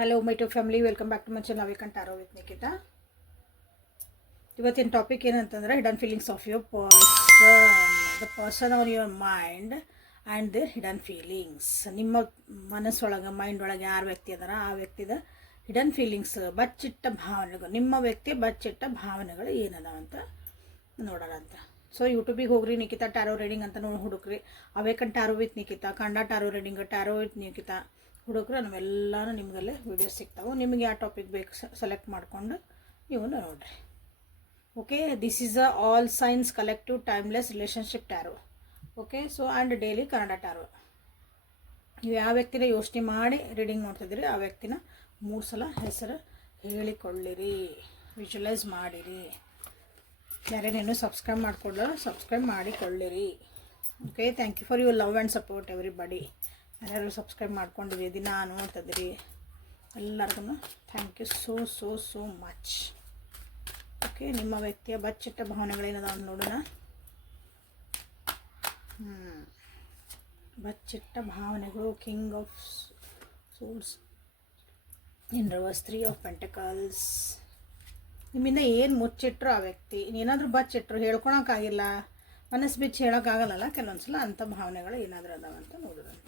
Hello my to family, welcome back to my channel awakened tarot with Nikita. ಇವತ್ತಿನ topic ಏನಂತಂದರೆ hidden feelings of your the person on your mind and their hidden feelings. ನಿಮ್ಮ ಮನಸ್ಸೊಳಗೆ mind ಒಳಗೆ ಯಾರು ವ್ಯಕ್ತಿ ಅದಾರ ಆ ವ್ಯಕ್ತಿದ ಹಿಡನ್ ಫೀಲಿಂಗ್ಸ್, ಬಚ್ಚಿಟ್ಟ ಭಾವನೆಗಳು, ನಿಮ್ಮ ವ್ಯಕ್ತಿ ಬಚ್ಚಿಟ್ಟ ಭಾವನೆಗಳು ಏನದ ಅಂತ ನೋಡೋಣ ಅಂತ. ಸೊ ಯೂಟ್ಯೂಬಿಗೆ ಹೋಗ್ರಿ, ನಿಕಿತಾ ಟ್ಯಾರೋ ರೀಡಿಂಗ್ ಅಂತ ನೋಡಿ ಹುಡುಕ್ರಿ. ಅವೇಕಂಟ್ ಟಾರೋ ವಿತ್ ನಿಕಿತಾ, ಕಂಡ tarot reading, tarot with Nikita ಹುಡುಕ್ರೆ ನಾವೆಲ್ಲನೂ ನಿಮಗಲ್ಲೇ ವೀಡಿಯೋಸ್ ಸಿಗ್ತಾವೆ. ನಿಮಗೆ ಯಾವ ಟಾಪಿಕ್ ಬೇಕು ಸೆಲೆಕ್ಟ್ ಮಾಡಿಕೊಂಡು ನೀವು ನೋಡಿರಿ. Okay, this is a all signs collective timeless relationship tarot. Okay, so and daily Kannada tarot. ನೀವು ಯಾವ ವ್ಯಕ್ತಿನ ಯೋಚನೆ ಮಾಡಿ ರೀಡಿಂಗ್ ನೋಡ್ತಿದ್ದೀರಿ ಆ ವ್ಯಕ್ತಿನ 3 ಸಲ ಹೆಸರು ಹೇಳಿಕೊಳ್ಳಿರಿ, ವಿಜುವಲೈಸ್ ಮಾಡಿರಿ. ಯಾರೇನೇನು ಸಬ್ಸ್ಕ್ರೈಬ್ ಮಾಡಿಕೊಳ್ಳೋ ಸಬ್ಸ್ಕ್ರೈಬ್ ಮಾಡಿಕೊಳ್ಳಿರಿ. Okay, thank you for your love and support everybody. ಯಾರು ಸಬ್ಸ್ಕ್ರೈಬ್ ಮಾಡ್ಕೊಂಡಿರಿ, ದಿನ ನೋಡ್ತಿದ್ರಿ, ಎಲ್ಲರಿಗೂ thank you so much. Okay, ನಿಮ್ಮ ವ್ಯಕ್ತಿಯ ಬಚ್ಚಿಟ್ಟ ಭಾವನೆಗಳೇನದ ಅಂತ ನೋಡೋಣ. ಬಚ್ಚಿಟ್ಟ ಭಾವನೆಗಳು, king of swords in reverse, 3 of pentacles. ನಿಮ್ಮಿಂದ ಏನು ಮುಚ್ಚಿಟ್ರು ಆ ವ್ಯಕ್ತಿ, ಏನಾದರೂ ಬಚ್ಚಿಟ್ರು, ಹೇಳ್ಕೊಳಕ್ಕಾಗಿಲ್ಲ, ಮನಸ್ಸು ಬಿಚ್ಚಿ ಹೇಳೋಕ್ಕಾಗಲ್ಲ ಕೆಲವೊಂದ್ಸಲ, ಅಂಥ ಭಾವನೆಗಳು ಏನಾದರೂ ಅದಾವಂತ ನೋಡೋದಂತ.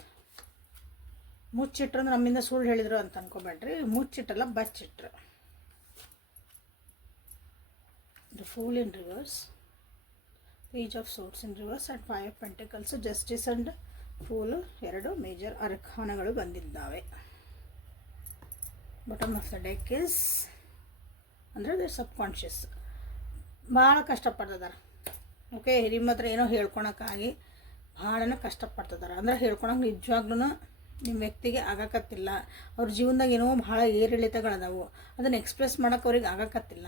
ಮುಚ್ಚಿಟ್ರು ಅಂದ್ರೆ ನಮ್ಮಿಂದ ಸುಳ್ಳು ಹೇಳಿದ್ರು ಅಂತ ಅನ್ಕೋಬೇಡ್ರಿ, ಮುಚ್ಚಿಟ್ಟಲ್ಲ ಬಚ್ಚಿಟ್ರು. The fool in reverse, page of swords in reverse and 5 of pentacles. Justice and fool 2 major ಅರ್ಕಾನಗಳು ಬಂದಿದ್ದಾವೆ. Bottom of the deck is ಅಂದರೆ ದ ಸಬ್ ಕಾನ್ಷಿಯಸ್. ಭಾಳ ಕಷ್ಟಪಡ್ತಿದ್ದಾರೆ. ಓಕೆ, ನಿಮ್ಮ ಹತ್ರ ಏನೋ ಹೇಳ್ಕೊಳಕ್ಕಾಗಿ ಭಾಳನೇ ಕಷ್ಟಪಡ್ತಿದ್ದಾರೆ. ಅಂದ್ರೆ ಹೇಳ್ಕೊಳಕ್ಕೆ ನಿಜವಾಗ್ಲೂ ನಿಮ್ಮ ವ್ಯಕ್ತಿಗೆ ಆಗಕತ್ತಿಲ್ಲ. ಅವ್ರ ಜೀವನದಾಗ ಏನೋ ಭಾಳ ಏರಿಳಿತಗಳದಾವು, ಅದನ್ನು ಎಕ್ಸ್ಪ್ರೆಸ್ ಮಾಡೋಕೆ ಅವ್ರಿಗೆ ಆಗಕತ್ತಿಲ್ಲ.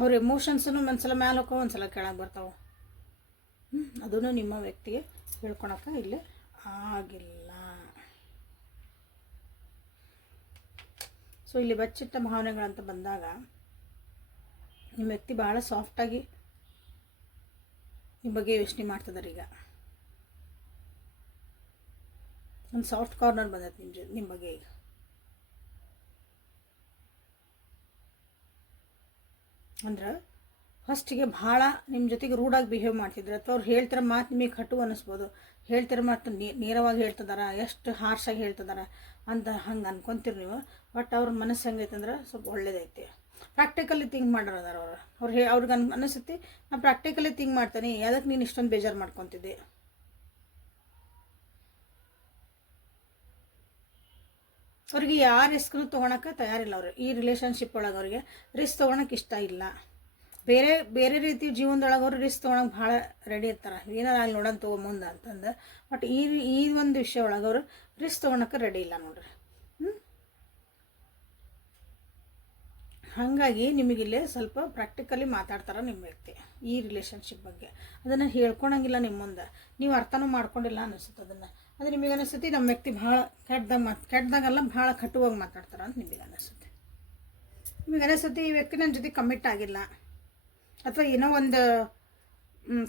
ಅವ್ರ ಎಮೋಷನ್ಸನ್ನು ಒಂದ್ಸಲ ಮ್ಯಾಲೆ ಹೋಗೋ ಒಂದ್ಸಲ ಕೆಳಗೆ ಬರ್ತಾವೆ. ಅದನ್ನು ನಿಮ್ಮ ವ್ಯಕ್ತಿಗೆ ಹೇಳ್ಕೊಳಕ್ಕೆ ಇಲ್ಲಿ ಆಗಿಲ್ಲ. ಸೊ ಇಲ್ಲಿ ಬಚ್ಚಿಟ್ಟ ಭಾವನೆಗಳಂತ ಬಂದಾಗ ನಿಮ್ಮ ವ್ಯಕ್ತಿ ಭಾಳ ಸಾಫ್ಟಾಗಿ ನಿಮ್ಮ ಬಗ್ಗೆ ಯೋಚನೆ ಮಾಡ್ತಿದ್ದಾರೆ. ಈಗ ಒಂದು ಸಾಫ್ಟ್ ಕಾರ್ನರ್ ಬಂದೈತೆ ನಿಮ್ಮ ಬಗ್ಗೆ. ಈಗ ಅಂದ್ರೆ ಫಸ್ಟಿಗೆ ಭಾಳ ನಿಮ್ಮ ಜೊತೆಗೆ ರೂಢಾಗಿ ಬಿಹೇವ್ ಮಾಡ್ತಿದ್ರು, ಅಥವಾ ಅವ್ರು ಹೇಳ್ತಿರೋ ಮಾತು ನಿಮಗೆ ಕಟು ಅನ್ನಿಸ್ಬೋದು. ಹೇಳ್ತಿರೋ ಮಾತು ನೇರವಾಗಿ ಹೇಳ್ತಿದಾರ, ಎಷ್ಟು ಹಾರ್ಷಾಗಿ ಹೇಳ್ತಿದಾರ ಅಂತ ಹಂಗೆ ಅನ್ಕೊಂತೀರಿ ನೀವು. ಬಟ್ ಅವ್ರ ಮನಸ್ಸು ಹೆಂಗೈತೆ ಅಂದ್ರೆ ಸ್ವಲ್ಪ ಒಳ್ಳೇದೈತಿ. ಪ್ರಾಕ್ಟಿಕಲಿ ಥಿಂಕ್ ಮಾಡೋದಾರ ಅವ್ರಿಗೆ ಅನಿಸುತ್ತೆ, ನಾನು ಪ್ರಾಕ್ಟಿಕಲಿ ಥಿಂಕ್ ಮಾಡ್ತಾನೆ, ಯಾವುದಕ್ಕೆ ನೀನು ಇಷ್ಟೊಂದು ಬೇಜಾರು ಮಾಡ್ಕೊತಿದ್ದೆ. ಅವ್ರಿಗೆ ಯಾವ ರಿಸ್ಕ್ನು ತೊಗೊಳಕ್ಕೆ ತಯಾರಿಲ್ಲ. ಅವರು ಈ ರಿಲೇಷನ್ಶಿಪ್ ಒಳಗೆ ಅವ್ರಿಗೆ ರಿಸ್ಕ್ ತೊಗೊಳಕ್ಕೆ ಇಷ್ಟ ಇಲ್ಲ. ಬೇರೆ ರೀತಿ ಜೀವನದೊಳಗೆ ಅವರು ರಿಸ್ಕ್ ತೊಗೊಳಕ್ಕೆ ಭಾಳ ರೆಡಿ ಇರ್ತಾರೆ. ಏನಾರು ಅಲ್ಲಿ ನೋಡೋಣ ತಗೋ ಮುಂದೆ ಅಂತಂದು. ಬಟ್ ಈ ಒಂದು ವಿಷಯ ಒಳಗೆ ಅವರು ರಿಸ್ಕ್ ತೊಗೊಳಕ್ಕೆ ರೆಡಿ ಇಲ್ಲ ನೋಡ್ರಿ. ಹಾಗಾಗಿ ನಿಮಗಿಲ್ಲೇ ಸ್ವಲ್ಪ ಪ್ರಾಕ್ಟಿಕಲಿ ಮಾತಾಡ್ತಾರೆ ನಿಮ್ಮ ವ್ಯಕ್ತಿ ಈ ರಿಲೇಷನ್ಶಿಪ್ ಬಗ್ಗೆ. ಅದನ್ನು ಹೇಳ್ಕೊಳಂಗಿಲ್ಲ ನಿಮ್ಮ ಮುಂದೆ, ನೀವು ಅರ್ಥನೂ ಮಾಡ್ಕೊಂಡಿಲ್ಲ ಅನ್ನಿಸುತ್ತೆ ಅದನ್ನು. ಅದು ನಿಮಗೆ ಅನಿಸುತ್ತೆ ನಮ್ಮ ವ್ಯಕ್ತಿ ಭಾಳ ಕೆಟ್ಟದಾಗಲ್ಲ, ಭಾಳ ಕಟುವಾಗಿ ಮಾತಾಡ್ತಾರೆ ಅಂತ ನಿಮಗೆ ಅನಿಸುತ್ತೆ. ನಿಮಗೆ ಅನಿಸುತ್ತೆ ಈ ವ್ಯಕ್ತಿ ನನ್ನ ಜೊತೆ ಕಮಿಟ್ ಆಗಿಲ್ಲ, ಅಥವಾ ಏನೋ ಒಂದು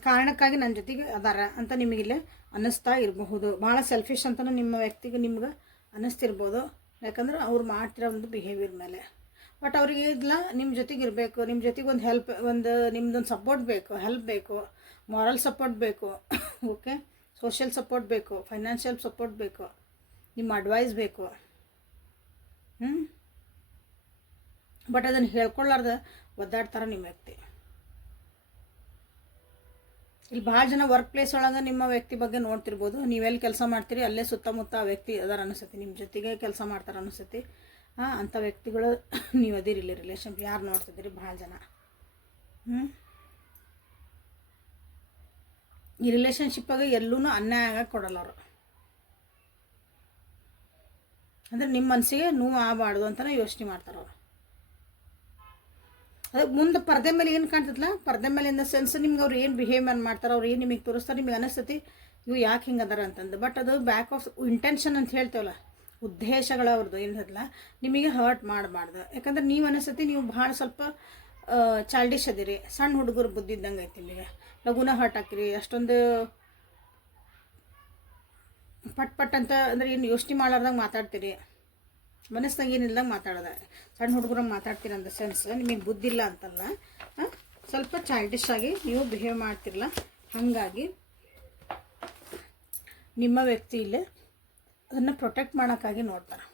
ಕಾರಣಕ್ಕಾಗಿ ನನ್ನ ಜೊತೆಗೆ ಅದಾರ ಅಂತ ನಿಮಗಿಲ್ಲೇ ಅನ್ನಿಸ್ತಾ ಇರಬಹುದು. ಭಾಳ ಸೆಲ್ಫಿಶ್ ಅಂತಲೂ ನಿಮ್ಮ ವ್ಯಕ್ತಿಗೆ ನಿಮ್ಗೆ ಅನ್ನಿಸ್ತಿರ್ಬೋದು, ಯಾಕಂದ್ರೆ ಅವ್ರು ಮಾಡ್ತಿರೋ ಒಂದು ಬಿಹೇವಿಯರ್ ಮೇಲೆ. ಬಟ್ ಅವ್ರಿಗೆ ಇಲ್ಲ, ನಿಮ್ಮ ಜೊತೆಗೆ ಇರಬೇಕು, ನಿಮ್ಮ ಜೊತೆಗೆ ಒಂದು ಹೆಲ್ಪ್, ನಿಮ್ದೊಂದು ಸಪೋರ್ಟ್ ಬೇಕು, ಹೆಲ್ಪ್ ಬೇಕು, ಮಾರಲ್ ಸಪೋರ್ಟ್ ಬೇಕು, ಓಕೆ, ಸೋಷಿಯಲ್ ಸಪೋರ್ಟ್ ಬೇಕು, ಫೈನಾನ್ಷಿಯಲ್ ಸಪೋರ್ಟ್ ಬೇಕು, ನಿಮ್ಮ ಅಡ್ವೈಸ್ ಬೇಕು. ಬಟ್ ಅದನ್ನು ಹೇಳ್ಕೊಳ್ಳಾರ್ದ ಒದ್ದಾಡ್ತಾರೆ ನಿಮ್ಮ ವ್ಯಕ್ತಿ. ಇಲ್ಲಿ ಭಾಳ ಜನ ವರ್ಕ್ ಪ್ಲೇಸ್ ಒಳಗೆ ನಿಮ್ಮ ವ್ಯಕ್ತಿ ಬಗ್ಗೆ ನೋಡ್ತಿರ್ಬೋದು. ನೀವೆಲ್ಲಿ ಕೆಲಸ ಮಾಡ್ತೀರಿ ಅಲ್ಲೇ ಸುತ್ತಮುತ್ತ ಆ ವ್ಯಕ್ತಿ ಅದಾರ ಅನಿಸುತ್ತೆ, ನಿಮ್ಮ ಜೊತೆಗೆ ಕೆಲಸ ಮಾಡ್ತಾರೆ ಅನಿಸುತ್ತೆ. ಅಂಥ ವ್ಯಕ್ತಿಗಳು ನೀವು ಅದಿರಿಲ್ಲ ರಿಲೇಷನ್. ಯಾರು ನೋಡ್ತಿದ್ದೀರಿ ಭಾಳ ಜನ. ಈ ರಿಲೇಷನ್ಶಿಪ್ಪಾಗ ಎಲ್ಲೂ ಅನ್ಯಾಯ ಆಗಕ್ಕೆ ಕೊಡಲ್ಲ ಅವರು. ಅಂದರೆ ನಿಮ್ಮ ಮನಸ್ಸಿಗೆ ನೋವು ಆಗಬಾರ್ದು ಅಂತಲೇ ಯೋಚನೆ ಮಾಡ್ತಾರೆ ಅವರು. ಅದಕ್ಕೆ ಮುಂದೆ ಪರದೆ ಮೇಲೆ ಏನು ಕಾಣ್ತದಲ್ಲ, ಪರದೆ ಮೇಲೆ ಇನ್ ದ ಸೆನ್ಸ್ ನಿಮ್ಗೆ ಅವ್ರು ಏನು ಬಿಹೇವಿಯರ್ ಮಾಡ್ತಾರೆ, ಅವ್ರು ಏನು ನಿಮಗೆ ತೋರಿಸ್ತಾರೆ, ನಿಮಗೆ ಅನಿಸ್ತತಿ ಇವು ಯಾಕೆ ಹಿಂಗೆ ಅದಾರ ಅಂತಂದು. ಬಟ್ ಅದು ಬ್ಯಾಕ್ ಆಫ್ ಇಂಟೆನ್ಷನ್ ಅಂತ ಹೇಳ್ತೇವಲ್ಲ, ಉದ್ದೇಶಗಳು ಅವ್ರದ್ದು ಏನಿಲ್ಲ, ನಿಮಗೆ ಹರ್ಟ್ ಮಾಡಬಾರ್ದು. ಯಾಕಂದ್ರೆ ನೀವು ಅನಿಸುತ್ತೆ ನೀವು ಭಾಳ ಸ್ವಲ್ಪ ಚಾಲ್ಡಿಶ್ ಅದಿರಿ, ಸಣ್ಣ ಹುಡುಗರು ಬುದ್ಧಿ ಇದ್ದಂಗೆ ಐತಿ. ನಿಮಗೆ ಲಗುನ ಹರ್ಟ್ ಹಾಕಿರಿ, ಅಷ್ಟೊಂದು ಪಟ್ ಪಟ್ ಅಂತ ಅಂದರೆ ಏನು ಯೋಚನೆ ಮಾಡಾರ್ದಂಗೆ ಮಾತಾಡ್ತೀರಿ, ಮನಸ್ಸಿನಾಗ ಏನಿಲ್ದಂಗೆ ಮಾತಾಡೋದ. ಸಣ್ಣ ಹುಡುಗರಂಗೆ ಮಾತಾಡ್ತೀರ ಅಂದ ಸೆನ್ಸ್ ನಿಮಗೆ ಬುದ್ಧಿ ಇಲ್ಲ ಅಂತಲ್ಲ, ಸ್ವಲ್ಪ ಚೈಲ್ಡಿಶ್ ಆಗಿ ನೀವು ಬಿಹೇವ್ ಮಾಡ್ತಿರಲ್ಲ. ಹಾಗಾಗಿ ನಿಮ್ಮ ವ್ಯಕ್ತಿ ಇಲ್ಲಿ ಅದನ್ನು ಪ್ರೊಟೆಕ್ಟ್ ಮಾಡೋಕ್ಕಾಗಿ ನೋಡ್ತಾರೆ.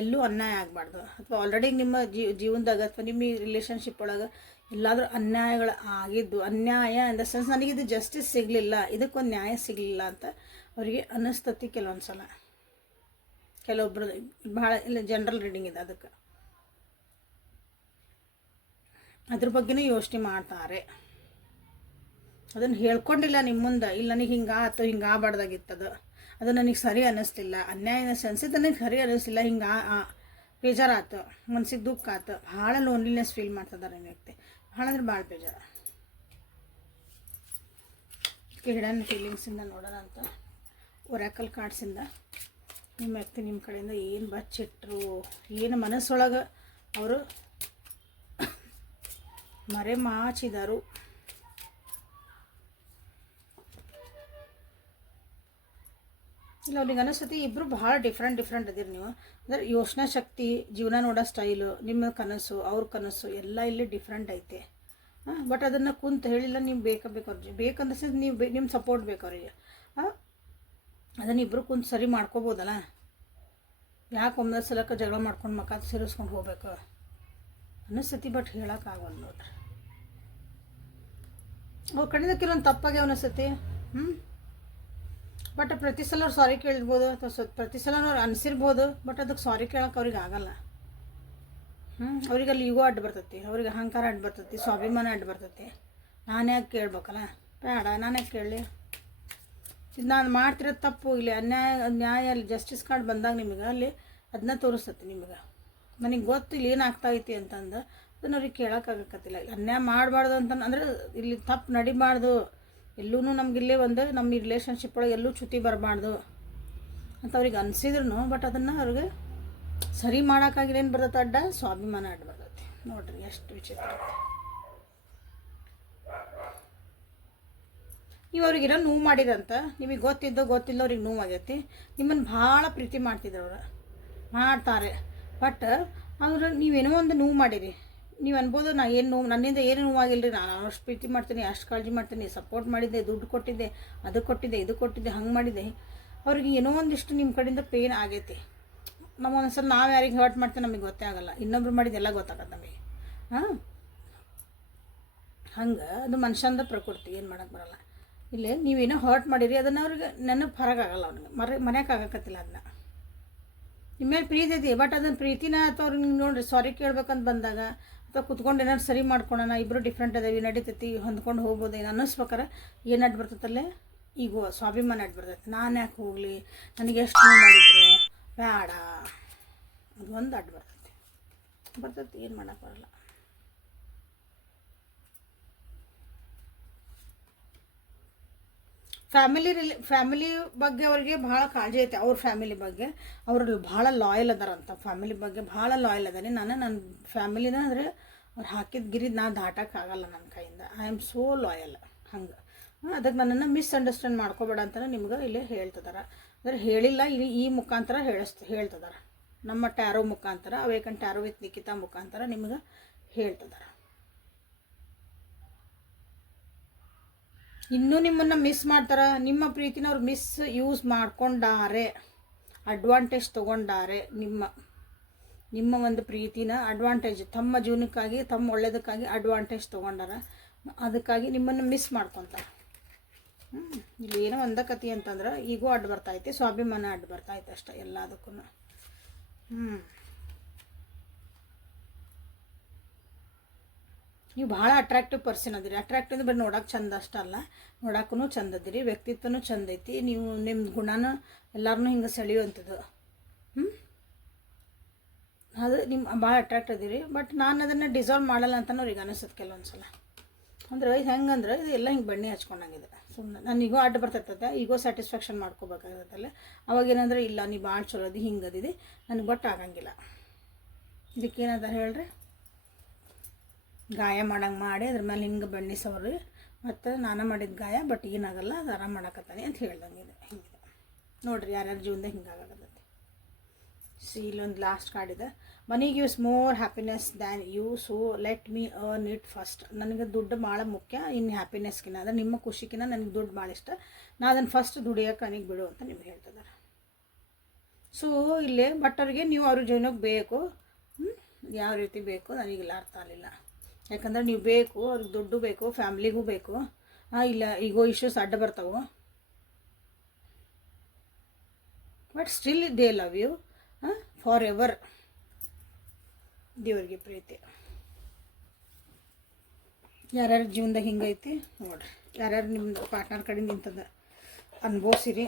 ಎಲ್ಲೂ ಅನ್ಯಾಯ ಆಗಬಾರ್ದು, ಅಥವಾ ಆಲ್ರೆಡಿ ನಿಮ್ಮ ಜೀವನದಾಗ ಅಥವಾ ನಿಮ್ಮ ರಿಲೇಷನ್ಶಿಪ್ ಒಳಗೆ ಎಲ್ಲಾದರೂ ಅನ್ಯಾಯಗಳು ಆಗಿದ್ದು, ಅನ್ಯಾಯ ಇನ್ ದ ಸೆನ್ಸ್ ನನಗಿದು ಜಸ್ಟಿಸ್ ಸಿಗಲಿಲ್ಲ, ಇದಕ್ಕೊಂದು ನ್ಯಾಯ ಸಿಗಲಿಲ್ಲ ಅಂತ ಅವರಿಗೆ ಅನ್ನಿಸ್ತತಿ ಕೆಲವೊಂದು ಸಲ. ಕೆಲವೊಬ್ಬರು ಭಾಳ ಇಲ್ಲ ಜನರಲ್ ರೀಡಿಂಗ್ ಇದೆ, ಅದಕ್ಕೆ ಅದ್ರ ಬಗ್ಗೆನೂ ಯೋಚನೆ ಮಾಡ್ತಾರೆ. ಅದನ್ನು ಹೇಳ್ಕೊಂಡಿಲ್ಲ ನಿಮ್ಮ ಮುಂದೆ, ಇಲ್ಲ ನನಗೆ ಹಿಂಗಾತು, ಹಿಂಗೆ ಆಗಬಾರ್ದಾಗಿತ್ತದು, ಅದು ನನಗೆ ಸರಿ ಅನ್ನಿಸ್ತಿಲ್ಲ, ಅನ್ಯಾಯನ ಸೆನ್ಸ್ ಇದು ನನಗೆ ಸರಿ ಅನ್ನಿಸ್ತಿಲ್ಲ, ಹಿಂಗೆ ಬೇಜಾರಾಯ್ತು, ಮನ್ಸಿಗೆ ದುಃಖ ಆಯ್ತು, ಭಾಳ ಲೋನ್ಲಿನೆಸ್ ಫೀಲ್ ಮಾಡ್ತಿದ್ದಾರೆ ನಿಮ್ಮ ವ್ಯಕ್ತಿ, ಭಾಳ ಅಂದ್ರೆ ಭಾಳ ಬೇಜಾರು. ಹಿಡನ್ ಫೀಲಿಂಗ್ಸಿಂದ ನೋಡೋಣ ಅಂತ ಒರಾಕಲ್ ಕಾರ್ಡ್ಸಿಂದ ನಿಮ್ಮ ವ್ಯಕ್ತಿ ನಿಮ್ಮ ಕಡೆಯಿಂದ ಏನು ಬಚ್ಚಿಟ್ರು, ಏನು ಮನಸ್ಸೊಳಗೆ ಅವರು ಮರೆ ಮಾಚಿದರು. ಇಲ್ಲ ಅವ್ರಿಗೆ ಅನಿಸ್ತತಿ ಇಬ್ಬರು ಭಾಳ ಡಿಫ್ರೆಂಟ್ ಅದೀರಿ ನೀವು. ಅಂದರೆ ಯೋಚನಾ ಶಕ್ತಿ, ಜೀವನ ನೋಡೋ ಸ್ಟೈಲು, ನಿಮ್ಮ ಕನಸು ಅವ್ರ ಕನಸು ಎಲ್ಲ ಇಲ್ಲಿ ಡಿಫ್ರೆಂಟ್ ಐತೆ. ಬಟ್ ಅದನ್ನು ಕುಂತು ಹೇಳಿಲ್ಲ, ನೀವು ಅವ್ರಿಗೆ ಬೇಕಂದ ನೀವು ನಿಮ್ಮ ಸಪೋರ್ಟ್ ಬೇಕು ಅವರಿಗೆ. ಅದನ್ನು ಇಬ್ಬರು ಕುಂತು ಸರಿ ಮಾಡ್ಕೋಬೋದಲ್ಲ. ಯಾಕೆ ಒಮ್ಮೆ ಸಲಕ್ಕೆ ಜಗಳ ಮಾಡ್ಕೊಂಡು ಮಕ್ಕ ಸೇರಿಸ್ಕೊಂಡು ಹೋಗ್ಬೇಕು ಅನ್ನಿಸ್ತತಿ, ಬಟ್ ಹೇಳೋಕ್ಕಾಗಲ್ಲ ನೋಡ್ರಿ. ಅವ್ರ ಕಡೆಯಿಂದ ಕೆಲವೊಂದು ತಪ್ಪಾಗಿ ಅನಿಸ್ತತಿ. ಬಟ್ ಪ್ರತಿ ಸಲ ಅವ್ರು ಸಾರಿ ಕೇಳಿರ್ಬೋದು, ಅಥವಾ ಪ್ರತಿ ಸಲ ಅವ್ರು ಅನಿಸಿರ್ಬೋದು, ಬಟ್ ಅದಕ್ಕೆ ಸಾರಿ ಕೇಳೋಕೆ ಅವ್ರಿಗೆ ಆಗಲ್ಲ. ಅವ್ರಿಗೆ ಅಲ್ಲಿ ಈಗೋ ಅಡ್ಡು ಬರ್ತೈತಿ, ಅವ್ರಿಗೆ ಅಹಂಕಾರ ಅಡ್ಡು ಬರ್ತೈತಿ, ಸ್ವಾಭಿಮಾನ ಅಡ್ಡು ಬರ್ತೈತಿ. ನಾನು ಯಾಕೆ ಕೇಳ್ಬೇಕಲ್ಲ, ಬೇಡ ನಾನು ಯಾಕೆ ಕೇಳಲಿ, ಇದು ನಾನು ಮಾಡ್ತಿರೋದು ತಪ್ಪು. ಇಲ್ಲಿ ನ್ಯಾಯ ಅಲ್ಲಿ ಜಸ್ಟಿಸ್ ಕಾರ್ಡ್ ಬಂದಾಗ ನಿಮಗೆ ಅಲ್ಲಿ ಅದನ್ನ ತೋರಿಸ್ತೈತಿ ನಿಮಗೆ. ನನಗೆ ಗೊತ್ತು ಇಲ್ಲಿ ಏನಾಗ್ತಾಯಿತಿ ಅಂತಂದು ಅದನ್ನ ಅವ್ರಿಗೆ ಕೇಳೋಕ್ಕಾಗಕತ್ತಿಲ್ಲ. ಅನ್ಯಾಯ ಮಾಡಬಾರ್ದು ಅಂತ ಅಂದರೆ ಇಲ್ಲಿ ತಪ್ಪು ನಡಿಬಾರ್ದು, ಎಲ್ಲೂ ನಮಗಿಲ್ಲೇ ಒಂದು ನಮ್ಮ ಈ ರಿಲೇಷನ್ಶಿಪ್ ಒಳಗೆ ಎಲ್ಲೂ ಚ್ಯುತಿ ಬರಬಾರ್ದು ಅಂತ ಅವ್ರಿಗೆ ಅನಿಸಿದ್ರು. ಬಟ್ ಅದನ್ನು ಅವ್ರಿಗೆ ಸರಿ ಮಾಡೋಕ್ಕಾಗಿಲ್ಲ. ಏನು ಬರ್ತೈತೆ ಅಡ್ಡ, ಸ್ವಾಭಿಮಾನ ಅಡ್ಡ ಬರ್ತೈತಿ. ನೋಡ್ರಿ ಎಷ್ಟು ವಿಚಿತ್ರ. ನೀವು ಅವ್ರಿಗಿರೋ ನೋವು ಮಾಡಿರಂತ ನಿಮಗೆ ಗೊತ್ತಿಲ್ಲ ಅವ್ರಿಗೆ ನೋವಾಗೈತಿ. ನಿಮ್ಮನ್ನು ಭಾಳ ಪ್ರೀತಿ ಮಾಡ್ತಿದ್ರು ಅವ್ರು, ಮಾಡ್ತಾರೆ. ಬಟ್ ಅವ್ರು ನೀವೇನೋ ಒಂದು ನೋವು ಮಾಡಿರಿ, ನೀವು ಅನ್ಬೋದು ನಾ ಏನು ನೋವು, ನನ್ನಿಂದ ಏನು ನೋವಾಗಿಲ್ಲ ರೀ, ನಾನು ಅಷ್ಟು ಪ್ರೀತಿ ಮಾಡ್ತೀನಿ, ಅಷ್ಟು ಕಾಳಜಿ ಮಾಡ್ತೀನಿ, ಸಪೋರ್ಟ್ ಮಾಡಿದ್ದೆ, ದುಡ್ಡು ಕೊಟ್ಟಿದ್ದೆ, ಅದು ಕೊಟ್ಟಿದ್ದೆ, ಇದು ಕೊಟ್ಟಿದ್ದೆ, ಹಂಗೆ ಮಾಡಿದ್ದೆ. ಅವ್ರಿಗೆ ಏನೋ ಒಂದಿಷ್ಟು ನಿಮ್ಮ ಕಡೆಯಿಂದ ಪೇನ್ ಆಗೈತಿ. ನಾವು ಒಂದ್ಸಲ ನಾವು ಯಾರಿಗೆ ಹರ್ಟ್ ಮಾಡ್ತೀವಿ ನಮಗೆ ಗೊತ್ತೇ ಆಗಲ್ಲ, ಇನ್ನೊಬ್ರು ಮಾಡಿದ್ದೆಲ್ಲ ಗೊತ್ತಾಗತ್ತೆ ನಮಗೆ. ಹಂಗೆ ಅದು ಮನುಷ್ಯಂದ ಪ್ರಕೃತಿ, ಏನು ಮಾಡೋಕ್ಕೆ ಬರೋಲ್ಲ. ಇಲ್ಲೇ ನೀವೇನೋ ಹರ್ಟ್ ಮಾಡಿರಿ, ಅದನ್ನು ಅವ್ರಿಗೆ ನೆನಪು ಹೊರಗಾಗಲ್ಲ, ಅವ್ನಿಗೆ ಮರೆಯೋಕ್ಕಾಗಕತ್ತಿಲ್ಲ. ಅದನ್ನ ನಿಮ್ಮ ಮೇಲೆ ಪ್ರೀತಿ ಐತಿ, ಬಟ್ ಅದನ್ನು ಪ್ರೀತಿನ ಅಥವಾ ಅವ್ರಿಗೆ ನೀವು ನೋಡಿರಿ ಸಾರಿ ಕೇಳ್ಬೇಕಂತ ಬಂದಾಗ, ಅಥವಾ ಕುತ್ಕೊಂಡು ಏನಾದ್ರು ಸರಿ ಮಾಡ್ಕೊಳೋಣ, ಇಬ್ಬರು ಡಿಫ್ರೆಂಟ್ ಅದೇವಿ, ನಡೀತೈತಿ, ಹೊಂದ್ಕೊಂಡು ಹೋಗ್ಬೋದು ಏನು ಅನ್ನಿಸ್ಬೇಕಾರೆ ಏನು ಅಡ್ಡು ಬರ್ತೈತಲ್ಲೇ, ಈಗೋ ಸ್ವಾಭಿಮಾನ ಅಡ್ಡು ಬರ್ತೈತೆ. ನಾನು ಯಾಕೆ ಹೋಗಲಿ, ನನಗೆ ಎಷ್ಟು ನೋವು ಮಾಡಿದ್ರು, ಬೇಡ, ಅದು ಒಂದು ಅಡ್ಡು ಬರ್ತೈತಿ, ಏನು ಮಾಡೋಕ್ಕೆ ಬರಲ್ಲ. ಫ್ಯಾಮಿಲಿ ಬಗ್ಗೆ ಅವ್ರಿಗೆ ಭಾಳ ಕಾಳಜಿ ಐತೆ. ಅವ್ರ ಫ್ಯಾಮಿಲಿ ಬಗ್ಗೆ ಅವರು ಭಾಳ ಲಾಯಲ್ ಅದಾರಂತ, ಫ್ಯಾಮಿಲಿ ಬಗ್ಗೆ ಭಾಳ ಲಾಯಲ್ ಅದಾನೆ. ನನ್ನ ಫ್ಯಾಮಿಲಿನ ಅಂದರೆ ಅವ್ರು ಹಾಕಿದ ಗಿರಿದು ನಾನು ದಾಟೋಕ್ಕಾಗಲ್ಲ ನನ್ನ ಕೈಯಿಂದ. I am so loyal. ಹಂಗೆ ಅದಕ್ಕೆ ನನ್ನನ್ನು ಮಿಸ್ಅಂಡರ್ಸ್ಟ್ಯಾಂಡ್ ಮಾಡ್ಕೋಬೇಡ ಅಂತ ನಿಮ್ಗೆ ಇಲ್ಲಿ ಹೇಳ್ತಿದಾರೆ. ಅಂದರೆ ಹೇಳಿಲ್ಲ, ಇಲ್ಲಿ ಈ ಮುಖಾಂತರ ಹೇಳ್ತಿದಾರೆ. ನಮ್ಮ ಟ್ಯಾರೋ ಮುಖಾಂತರ, ಅವೇಕನ್ ಟ್ಯಾರೋ ವಿತ್ ನಿಖಿತಾ ಮುಖಾಂತರ ನಿಮ್ಗೆ ಹೇಳ್ತಿದಾರೆ. ಇನ್ನೂ ನಿಮ್ಮನ್ನು ಮಿಸ್ ಮಾಡ್ತಾರೆ, ನಿಮ್ಮ ಪ್ರೀತಿನ ಅವ್ರು ಯೂಸ್ ಮಾಡ್ಕೊಂಡಾರೆ, ಅಡ್ವಾಂಟೇಜ್ ತೊಗೊಂಡಾರೆ. ನಿಮ್ಮ ಒಂದು ಪ್ರೀತಿನ ಅಡ್ವಾಂಟೇಜ್ ತಮ್ಮ ಜೀವನಕ್ಕಾಗಿ, ತಮ್ಮ ಒಳ್ಳೇದಕ್ಕಾಗಿ ಅಡ್ವಾಂಟೇಜ್ ತೊಗೊಂಡಾರ. ಅದಕ್ಕಾಗಿ ನಿಮ್ಮನ್ನು ಮಿಸ್ ಮಾಡ್ಕೊತಾರೆ. ಇಲ್ಲಿ ಏನೋ ಒಂದ ಕತಿ ಅಂತಂದ್ರೆ ಈಗೂ ಅಡ್ಡು ಬರ್ತೈತೆ, ಸ್ವಾಭಿಮಾನ ಅಡ್ಡು ಬರ್ತೈತೆ ಅಷ್ಟೇ ಎಲ್ಲದಕ್ಕೂ. ನೀವು ಭಾಳ ಅಟ್ರಾಕ್ಟಿವ್ ಪರ್ಸನ್ ಅದಿರಿ. ಅಟ್ರಾಕ್ಟಿವ್ ಅಂದ್ರೆ ಬರೀ ನೋಡೋಕೆ ಚಂದ ಅಷ್ಟಲ್ಲ, ನೋಡೋಕ್ಕೂ ಚಂದ ಅದಿರಿ, ವ್ಯಕ್ತಿತ್ವನೂ ಚಂದ ಐತಿ. ನೀವು ನಿಮ್ಮ ಗುಣನೂ ಎಲ್ಲರನ್ನೂ ಹಿಂಗೆ ಸೆಳೆಯುವಂಥದ್ದು. ಅದು ನಿಮ್ಮ ಭಾಳ ಅಟ್ರಾಕ್ಟ್ ಅದಿರಿ. ಬಟ್ ನಾನು ಅದನ್ನು ಡಿಸಾಲ್ವ್ ಮಾಡಲ್ಲ ಅಂತಲೂ ಅವ್ರಿಗೆ ಅನಿಸುತ್ತೆ ಕೆಲವೊಂದು ಸಲ. ಅಂದ್ರೆ ಹೆಂಗಂದ್ರೆ ಇದು ಎಲ್ಲ ಹಿಂಗೆ ಬಣ್ಣೆ ಹಚ್ಕೊಂಡಾಗಿದೆ. ಸುಮ್ಮನೆ ನಾನು ಈಗೋ ಅಡ್ಡು ಬರ್ತೈತದ, ಈಗೋ ಸ್ಯಾಟಿಸ್ಫ್ಯಾಕ್ಷನ್ ಮಾಡ್ಕೋಬೇಕಾಗತ್ತಲ್ಲ. ಅವಾಗೇನಂದ್ರೆ ಇಲ್ಲ ನೀವು ಭಾಳ ಚಲೋ ಅದು ಹಿಂಗದಿದೆ, ನನಗೆ ಬಟ್ ಆಗಂಗಿಲ್ಲ. ಇದಕ್ಕೇನದ ಹೇಳ್ರಿ, ಗಾಯ ಮಾಡಂಗೆ ಮಾಡಿ ಅದ್ರ ಮೇಲೆ ಹಿಂಗೆ ಬಣ್ಣೆ ಸವರಿ, ಮತ್ತು ನಾನು ಮಾಡಿದ ಗಾಯ ಬಟ್ ಏನಾಗಲ್ಲ, ಅದು ಆರಾಮ ಮಾಡಕತ್ತಾನೆ ಅಂತ ಹೇಳ್ದಂಗೆ ಇದೆ. ಹಿಂಗಿದೆ ನೋಡಿರಿ ಯಾರ್ಯಾರ ಜೀವನದಾಗ ಹಿಂಗಾಗತ್ತೆ. ಇಲ್ಲೊಂದು ಲಾಸ್ಟ್ ಕಾರ್ಡ್ ಇದೆ. Money gives more happiness than you, so let me earn it first. ನನಗೆ ದುಡ್ಡು ಭಾಳ ಮುಖ್ಯ ಇನ್ನು ಹ್ಯಾಪಿನೆಸ್ಗಿನ, ಅಂದರೆ ನಿಮ್ಮ ಖುಷಿಗಿನ ನನಗೆ ದುಡ್ಡು ಭಾಳ ಇಷ್ಟ, ನಾ ಅದನ್ನು ಫಸ್ಟ್ ದುಡಿಯೋಕೆ ನನಗೆ ಬಿಡು ಅಂತ ನಿಮ್ಗೆ ಹೇಳ್ತಿದ್ದಾರೆ. ಸೊ ಇಲ್ಲೇ ಬಟ್ ಅವ್ರಿಗೆ ನೀವು ಅವ್ರ ಜೀವನಕ್ಕೆ ಬೇಕು, ಯಾವ ರೀತಿ ಬೇಕು ನನಗೆಲ್ಲ ಅರ್ಥ ಆಗಲಿಲ್ಲ. ಯಾಕಂದ್ರೆ ನೀವು ಬೇಕು, ಅವ್ರಿಗೆ ದುಡ್ಡು ಬೇಕು, ಫ್ಯಾಮ್ಲಿಗೂ ಬೇಕು, ಇಲ್ಲ ಈಗೋ ಇಶ್ಯೂಸ್ ಅಡ್ಡ ಬರ್ತಾವೆ, but still they love you forever. ದೇವರಿಗೆ ಪ್ರೀತಿ. ಯಾರ್ಯಾರ ಜೀವನದಾಗ ಹಿಂಗೈತಿ ನೋಡಿರಿ, ಯಾರ್ಯಾರು ನಿಮ್ಮದು ಪಾರ್ಟ್ನರ್ ಕಡೆಯಿಂದ ಇಂಥದ್ದು ಅನುಭವಿಸಿರಿ,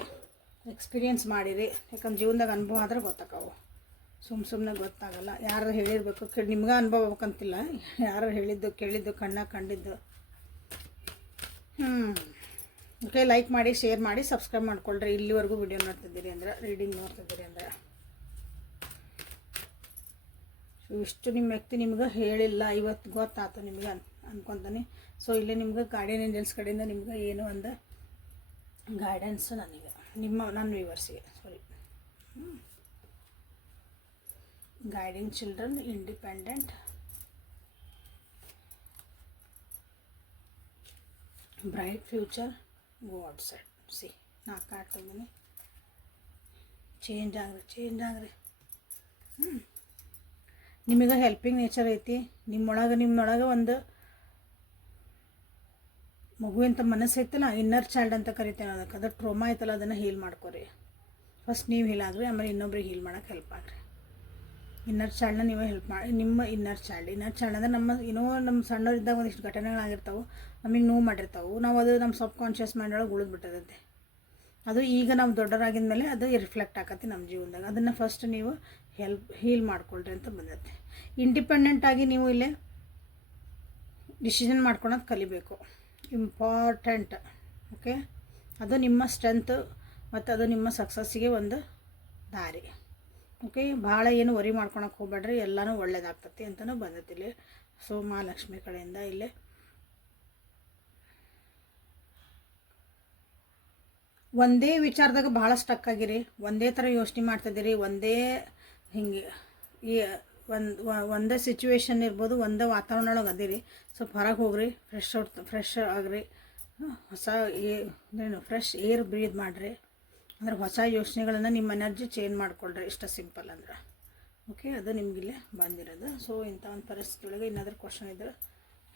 ಎಕ್ಸ್ಪೀರಿಯೆನ್ಸ್ ಮಾಡಿರಿ. ಯಾಕಂದ್ರೆ ಜೀವನದಾಗ ಅನುಭವ ಆದ್ರೆ ಗೊತ್ತಾಕವು, ಸುಮ್ಮನೆ ಗೊತ್ತಾಗಲ್ಲ. ಯಾರು ಹೇಳಿರ್ಬೇಕು, ನಿಮ್ಗೆ ಅನುಭವ ಬೇಕಂತಿಲ್ಲ, ಯಾರು ಹೇಳಿದ್ದು ಕೇಳಿದ್ದು ಕಣ್ಣಾಗ ಕಂಡಿದ್ದು. ಓಕೆ, ಲೈಕ್ ಮಾಡಿ, ಶೇರ್ ಮಾಡಿ, ಸಬ್ಸ್ಕ್ರೈಬ್ ಮಾಡ್ಕೊಳ್ರಿ. ಇಲ್ಲಿವರೆಗೂ ವಿಡಿಯೋ ನೋಡ್ತಿದ್ದೀರಿ ಅಂದ್ರೆ, ರೀಡಿಂಗ್ ನೋಡ್ತಿದ್ದೀರಿ ಅಂದ್ರೆ. ಇಷ್ಟು ನಿಮ್ಮ ವ್ಯಕ್ತಿ ನಿಮ್ಗೆ ಹೇಳಿಲ್ಲ, ಇವತ್ತು ಗೊತ್ತಾಯ್ತು ನಿಮ್ಗೆ ಅನ್ಕೊತಾನೆ. ಸೊ ಇಲ್ಲಿ ನಿಮ್ಗೆ ಗಾರ್ಡಿಯನ್ ಏಂಜಲ್ಸ್ ಕಡೆಯಿಂದ ನಿಮ್ಗೆ ಏನೋ ಒಂದು ಗೈಡೆನ್ಸ್ ನನಗೆ, ನನ್ನ ವ್ಯೂವರ್ಸಿಗೆ sorry. Guiding children, independent, bright future, go outside. ಸಿ ನಾಲ್ಕು ಕಾರ್ಡ್ ತಂದಿನಿ. ಚೇಂಜ್ ಆಗ್ರಿ. ನಿಮಗೆ ಹೆಲ್ಪಿಂಗ್ ನೇಚರ್ ಐತಿ. ನಿಮ್ಮೊಳಗೆ ಒಂದು ಮಗುವಿಂತ ಮನಸ್ಸು ಐತಲ್ಲ, ಇನ್ನರ್ ಚೈಲ್ಡ್ ಅಂತ ಕರಿತೇನೆ ಅದಕ್ಕೆ. ಅದು ಟ್ರೋಮಾ ಐತಲ್ಲ, ಅದನ್ನು ಹೀಲ್ ಮಾಡ್ಕೊರಿ. ಫಸ್ಟ್ ನೀವು ಹೀಲ್ ಆಗ್ರಿ, ಆಮೇಲೆ ಇನ್ನೊಬ್ರಿಗೆ ಹೀಲ್ ಮಾಡೋಕೆ ಹೆಲ್ಪ್ ಆಗ್ರಿ. ಇನ್ನರ್ ಚೈಲ್ಡ್ನ ನೀವೇ ಹೆಲ್ಪ್ ಮಾಡಿ. ನಿಮ್ಮ ಇನ್ನರ್ ಚೈಲ್ಡ್ ಅಂದರೆ ನಮ್ಮ ಸಣ್ಣವರಿದ್ದಾಗ ಒಂದಿಷ್ಟು ಘಟನೆಗಳಾಗಿರ್ತಾವೆ, ನಮಗೆ ನೋವು ಮಾಡಿರ್ತಾವೆ, ನಾವು ಅದು ನಮ್ಮ ಸಬ್ ಕಾನ್ಷಿಯಸ್ ಮೈಂಡ್ ಒಳಗೆ ಉಳಿದ್ಬಿಟ್ಟದಂತೆ. ಅದು ಈಗ ನಾವು ದೊಡ್ಡರಾಗಿದ ಮೇಲೆ ಅದು ರಿಫ್ಲೆಕ್ಟ್ ಆಕತಿ ನಮ್ಮ ಜೀವನದಾಗ. ಅದನ್ನು ಫಸ್ಟ್ ನೀವು ಹೀಲ್ ಮಾಡ್ಕೊಳ್ರಿ ಅಂತ ಬಂದೈತೆ. ಇಂಡಿಪೆಂಡೆಂಟಾಗಿ ನೀವು ಇಲ್ಲೇ ಡಿಸಿಷನ್ ಮಾಡ್ಕೊಳೋದು ಕಲಿಬೇಕು, ಇಂಪಾರ್ಟೆಂಟ್. ಓಕೆ, ಅದು ನಿಮ್ಮ ಸ್ಟ್ರೆಂತ್ ಮತ್ತು ಅದು ನಿಮ್ಮ ಸಕ್ಸಸ್ಸಿಗೆ ಒಂದು ದಾರಿ. ಓಕೆ, ಭಾಳ ಏನು ವರಿ ಮಾಡ್ಕೊಳಕ್ಕೆ ಹೋಗ್ಬೇಡ್ರಿ, ಎಲ್ಲನೂ ಒಳ್ಳೇದಾಗ್ತತಿ ಅಂತಲೂ ಬಂದೈತಿ ಇಲ್ಲಿ. ಸೊ ಮಹಾಲಕ್ಷ್ಮಿ ಕಡೆಯಿಂದ ಇಲ್ಲೇ ಒಂದೇ ವಿಚಾರದಾಗ ಭಾಳ ಸ್ಟಕ್ ಆಗಿರಿ, ಒಂದೇ ಥರ ಯೋಚನೆ ಮಾಡ್ತಿದ್ದೀರಿ, ಒಂದೇ ಹಿಂಗೆ ಈ ಒಂದೇ ಸಿಚುವೇಶನ್ ಇರ್ಬೋದು, ಒಂದೇ ವಾತಾವರಣ ಒಳಗೆ ಅದಿರಿ. ಸ್ವಲ್ಪ ಹೊರಗೆ ಹೋಗ್ರಿ, ಫ್ರೆಶ್ ಆಗ್ರಿ, ಹೊಸ ಫ್ರೆಶ್ ಏರ್ ಬ್ರೀದ್ ಮಾಡಿರಿ. ಅಂದ್ರೆ ಹೊಸ ಯೋಚನೆಗಳನ್ನು ನಿಮ್ಮ ಎನರ್ಜಿ ಚೇಂಜ್ ಮಾಡ್ಕೊಳ್ರಿ, ಇಷ್ಟ ಸಿಂಪಲ್ ಅಂದ್ರೆ. ಓಕೆ, ಅದು ನಿಮಗಿಲ್ಲೇ ಬಂದಿರೋದು. ಸೊ ಇಂಥ ಒಂದು ಪರಿಸ್ಥಿತಿ ಒಳಗೆ ಏನಾದರೂ ಕ್ವಶನ್ ಇದ್ರೆ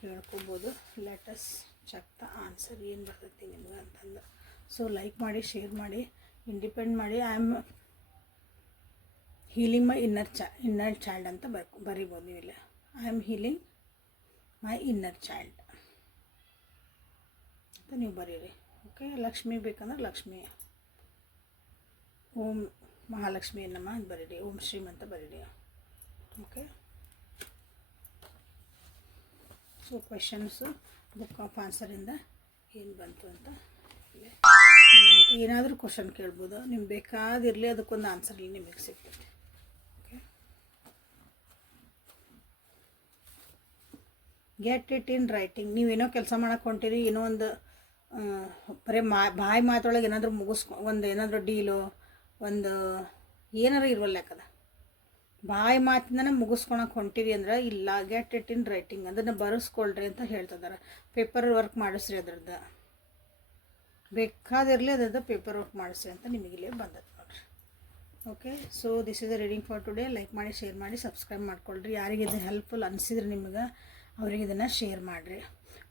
ಕೇಳ್ಕೊಬೋದು. ಲೆಟಸ್ ಚೆಕ್ ದ ಆನ್ಸರ್, ಏನು ಬರ್ತೈತಿ ನಿಮ್ಗೆ ಅಂತಂದು. ಸೊ ಲೈಕ್ ಮಾಡಿ, ಶೇರ್ ಮಾಡಿ, ಇಂಡಿಪೆಂಡ್ ಮಾಡಿ. I am healing my inner child ಅಂತ ಬರಿಬೋದು ನೀವು ಇಲ್ಲ. I am healing my inner child ಅಂತ ನೀವು ಬರೀರಿ. ಓಕೆ, ಲಕ್ಷ್ಮಿ ಬೇಕಂದ್ರೆ ಲಕ್ಷ್ಮಿ, ಓಂ ಮಹಾಲಕ್ಷ್ಮಿ ನಮಃ ಅಂತ ಬರೀರಿ, ಓಂ ಶ್ರೀಮ್ ಅಂತ ಬರೀರಿ. Okay, so questions book of ಆನ್ಸರಿಂದ ಏನು ಬಂತು ಅಂತ ಏನಾದರೂ ಕ್ವಶನ್ ಕೇಳ್ಬೋದು, ನಿಮ್ಗೆ ಬೇಕಾದಿರಲಿ, ಅದಕ್ಕೊಂದು ಆನ್ಸರಲ್ಲಿ ನಿಮಗೆ ಸಿಗ್ತೈತೆ. Okay, get it in writing. ನೀವೇನೋ ಕೆಲಸ ಮಾಡಕ್ಕೆ ಹೊಂಟಿರಿ, ಏನೋ ಒಂದು ಬರೀ ಬಾಯಿ ಮಾತೊಳಗೆ ಏನಾದರೂ ಏನಾದರೂ ಡೀಲು ಒಂದು ಏನಾರು ಇರುವಲ್ಲ, ಯಾಕದ ಬಾಯಿ ಮಾತಿಂದನೇ ಮುಗಿಸ್ಕೊಳಕ್ಕೆ ಹೊಂಟಿರಿ ಅಂದ್ರೆ ಇಲ್ಲ. ಗೆಟ್ ಇಟ್ ಇನ್ ರೈಟಿಂಗ್, ಅದನ್ನು ಬರೆಸ್ಕೊಳ್ರಿ ಅಂತ ಹೇಳ್ತಿದ್ದಾರೆ. ಪೇಪರ್ ವರ್ಕ್ ಮಾಡಿಸ್ರಿ, ಅದ್ರದ್ದು ಬೇಕಾದಿರಲಿ ಅದ್ರದ್ದು ಪೇಪರ್ ವರ್ಕ್ ಮಾಡಿಸ್ರಿ ಅಂತ ನಿಮಗಿಲ್ಲೇ ಬಂದದ್ದು ನೋಡ್ರಿ. Okay, so this is the reading for today. Like ಮಾಡಿ, ಶೇರ್ ಮಾಡಿ, ಸಬ್ಸ್ಕ್ರೈಬ್ ಮಾಡ್ಕೊಳ್ರಿ. ಯಾರಿಗೆ ಇದು ಹೆಲ್ಪ್ಫುಲ್ ಅನಿಸಿದ್ರೆ ನಿಮ್ಗೆ ಅವ್ರಿಗೆ ಇದನ್ನು ಶೇರ್ ಮಾಡಿರಿ.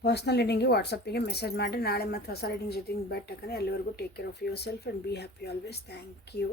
ಪರ್ಸ್ನಲ್ ರೀಡಿಂಗಿಗೆ ವಾಟ್ಸಪ್ಪಿಗೆ ಮೆಸೇಜ್ ಮಾಡಿರಿ. ನಾಳೆ ಮತ್ತು ಹೊಸ ರೀಡಿಂಗ್ ಜೊತೆಗೆ ಬೆಟ್ ಹಾಕನೆ. ಅಲ್ಲಿವರೆಗೂ take care of yourself and be happy always. Thank you.